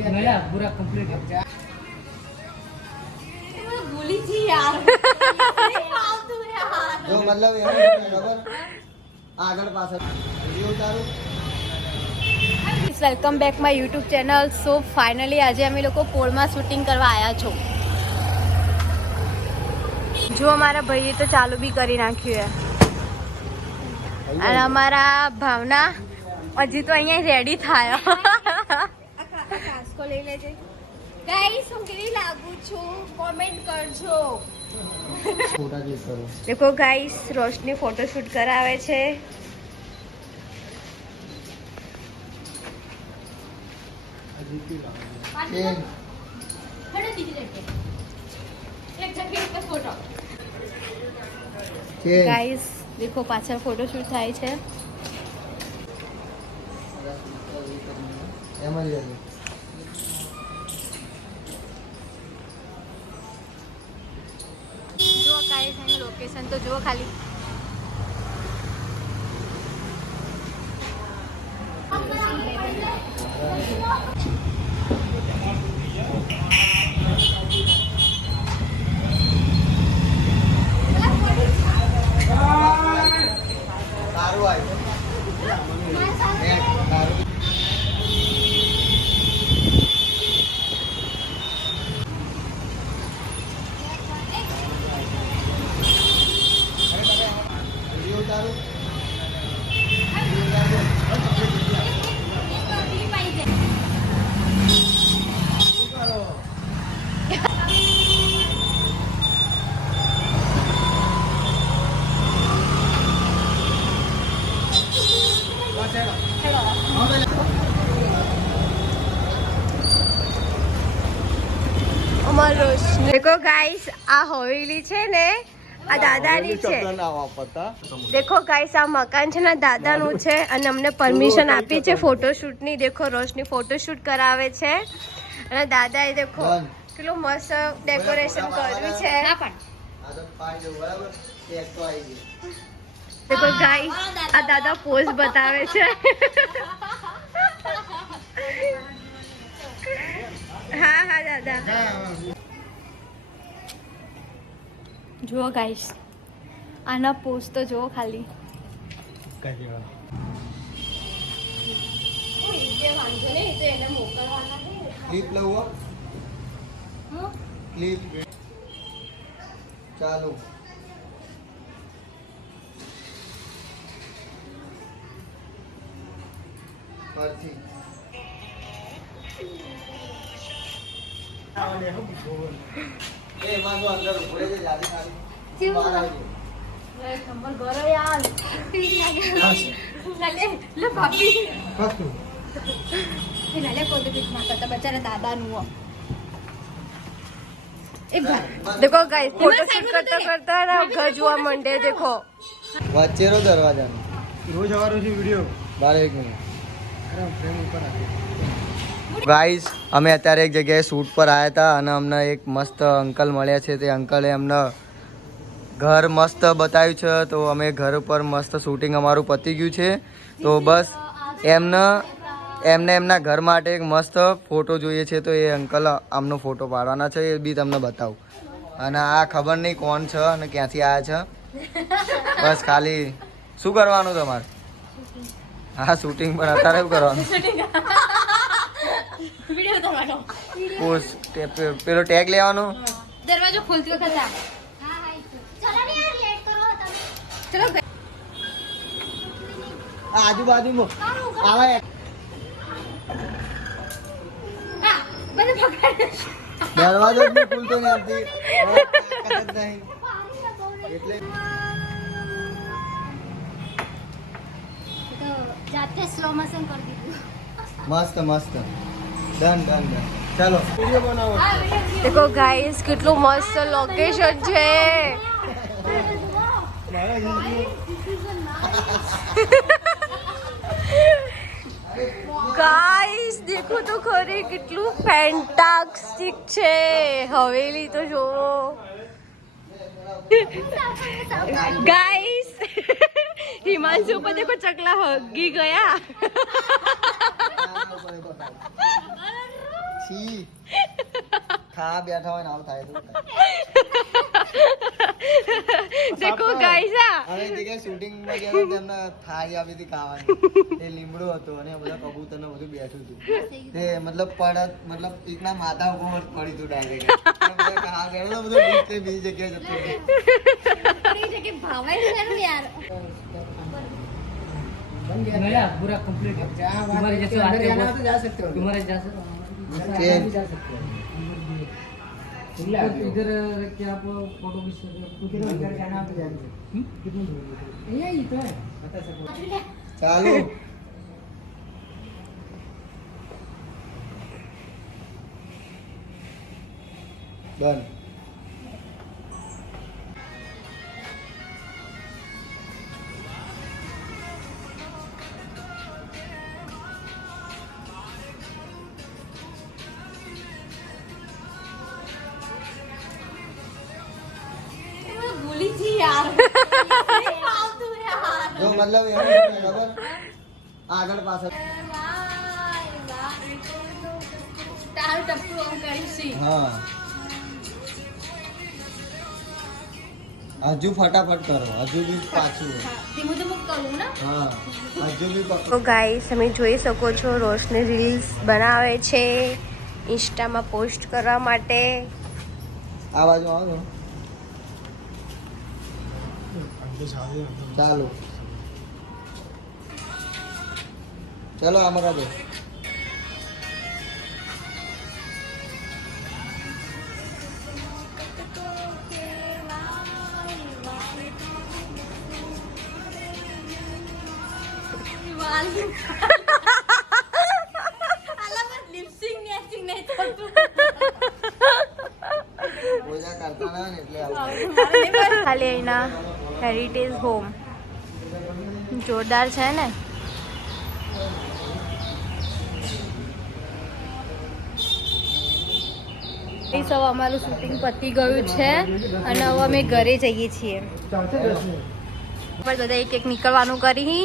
नया पूरा कंप्लीट है ભૂલી જી યાર ફાલતુ યાર જો મતલબ એમ છે ખબર આગળ પાછળ video ઉતારું welcome back my YouTube channel so finally આજે અમે લોકો પોળમાં શૂટિંગ કરવા આવ્યા છો જો અમારા ભાઈએ તો ચાલુ બી કરી નાખ્યું છે અને અમારા ભાવના હજી તો અહીંયા રેડી થાય કાસ્કો લઈ લેજે. ગાઈસ હું કેવી લાગુ છું? કોમેન્ટ કરજો. દેખો ગાઈસ રોશની ફોટોશૂટ કરાવે છે. ગાઈસ દેખો પાછળ ફોટોશૂટ થાય છે. એમ જ રહેશે. જો ગાઈસ લોકેશન તો જુઓ ખાલી સારું આવ્યું એક સારું વીડિયો ઉતારું શું કરો અમાર રોશની. દેખો ગાઈસ આ હવેલી છે ને આ દાદાની છે. દેખો ગાઈસ આ મકાન છે ને દાદાનું છે. અને અમને પરમિશન આપી છે ફોટોશૂટની દેખો રોશની ફોટોશૂટ કરાવે છે. અને દાદાએ દેખો કેટલું મસ્ત ડેકોરેશન કર્યું છે. આ તો પાડી દઉં, બરાબર એક તો આવી ગઈ દેખો ગાઈસ આ દાદા પોઝ બતાવે છે. જુઓ ગાઈશ આના પોઝ તો જુઓ ખાલી. ચાલુ ફરથી देखो गाइस फोटोशूट करता करता ना घर જોવા માંડે દેખો વચ્ચેનો દરવાજાનો रोज हमारे उसी वीडियो બાર એક મિનિટ अरे हम फ्रेम ऊपर ગાઈસ અમે અત્યારે એક જગ્યાએ શૂટ પર આવ્યા હતા અને અમને એક મસ્ત અંકલ મળ્યા છે. તે અંકલે અમને ઘર મસ્ત બતાવ્યું છે. તો અમે ઘર ઉપર મસ્ત શૂટિંગ અમારું પતી ગયું છે. તો બસ, એમને એમને એમના ઘર માટે એક મસ્ત ફોટો જોઈએ છે. તો એ અંકલ આમનો ફોટો પાડવાના છે. એ બી તમને બતાવું. અને આ ખબર નહીં કોણ છે અને ક્યાંથી આવ્યા છે. બસ ખાલી, શું કરવાનું તમારે? હા શૂટિંગ પણ અત્યારે શું કરવાનું? વિડિયો કરવાનો પોસ્ટ પેલો ટેગ લેવાનો? દરવાજો ખોલતી વખત આ. ચલો ને યાર લેટ કરો તમે ચલો આજુબાજુમાં. આવા હા મને પકડ દરવાજો જ ખુલતો ને આમથી તાકાત જ નહીં એટલે જાતે સ્લો મોશન કરી દીધું. મસ્ત મસ્ત. ડન ડન ડન ચાલો વીડિયો બનાવો દેખો ગાઈસ કેટલું મસ્ત લોકેશન છે ગાઈસ દેખો તો ખરી કેટલું ફેન્ટાસ્ટિક છે હવેલી તો જોવો ગાઈસ હિમાંશુ ઉપર દેખો ચકલા હગી ગયા છી ખા બેઠા હોય ને આવું થાય તો દેખો ગાઈસ આ અને જે કે શૂટિંગમાં ગયા તેમને થાળી આપી હતી ખાવાની એ લીમડો હતો અને બધા કબૂતર ને બધું બેઠું હતું તે મતલબ પડત મતલબ એકના માથા ઉપર પડી હતું ડાયરેક્ટ ખા ગયો બધું બીજ જગ્યાએ જતો ભાવાય યાર मेरा पूरा कंप्लीट है तुम्हारे जैसे आते हो जा सकते हो तुम्हारे जैसे इधर रख आप फोटो खींच सकते हो इधर जाना आप जाएंगे कितनी दूर यही तो है बता सको चालू डन મતલબ એવું છે ખબર? આગળ પાછળ. તારું ટપકું આમ કરીશી. હા. હજુ ફટાફટ કરો હજુ બી પાછું. ધીમું ધીમું કરું ને? હા હજુ બી તો પકડો ગાઈસ તમે જોઈ શકો છો રોશની રીલ્સ બનાવે છે ઇન્સ્ટામાં પોસ્ટ કરવા માટે. આ બાજુ આવો. ચાલો. ને એટલે આવું ખાલી અહીંના હેરિટેજ હોમ જોરદાર છે ને ગાઈસ હવે અમારું શૂટિંગ પતી ગયું છે અને હવે અમે ઘરે જઈએ છીએ. બધા એક એક નીકળવાનું કરી.